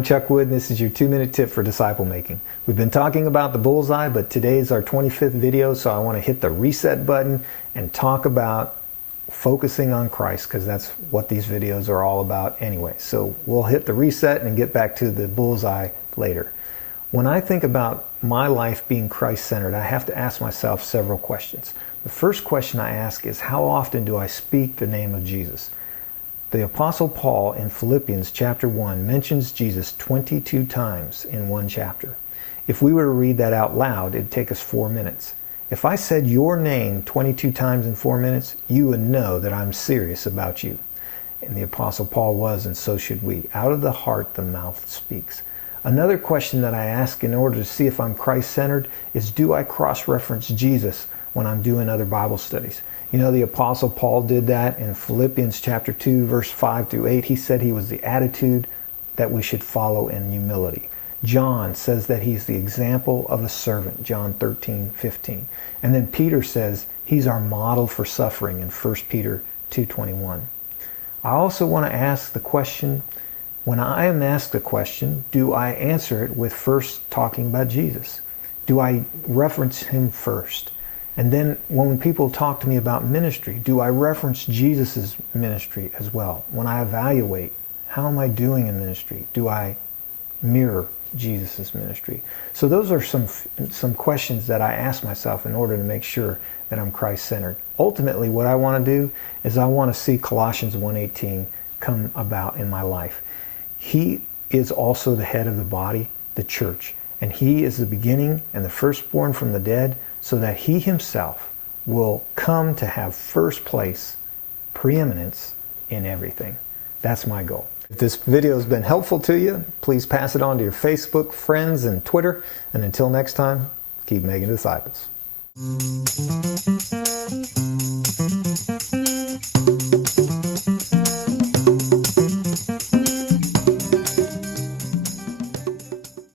I'm Chuck Wood, and this is your 2-minute tip for disciple making. We've been talking about the bullseye, but today's our 25th video, so I want to hit the reset button and talk about focusing on Christ, because that's what these videos are all about anyway. So we'll hit the reset and get back to the bullseye later. When I think about my life being Christ-centered, I have to ask myself several questions. The first question I ask is, how often do I speak the name of Jesus? The Apostle Paul in Philippians chapter 1 mentions Jesus 22 times in one chapter. If we were to read that out loud, it'd take us 4 minutes. If I said your name 22 times in 4 minutes, you would know that I'm serious about you. And the Apostle Paul was, and so should we. Out of the heart, the mouth speaks. Another question that I ask in order to see if I'm Christ-centered is, do I cross-reference Jesus when I'm doing other Bible studies? You know, the Apostle Paul did that in Philippians chapter 2, verse 5 through 8. He said he was the attitude that we should follow in humility. John says that he's the example of a servant, John 13:15. And then Peter says he's our model for suffering in 1 Peter 2:21. I also want to ask the question, when I am asked a question, do I answer it with first talking about Jesus? Do I reference him first? And then when people talk to me about ministry, do I reference Jesus' ministry as well? When I evaluate, how am I doing in ministry? Do I mirror Jesus' ministry? So those are some questions that I ask myself in order to make sure that I'm Christ-centered. Ultimately, what I want to do is I want to see Colossians 1:18 come about in my life. He is also the head of the body, the church, and he is the beginning and the firstborn from the dead, so that he himself will come to have first place, preeminence in everything. That's my goal. If this video has been helpful to you, please pass it on to your Facebook friends and Twitter. And until next time, keep making disciples.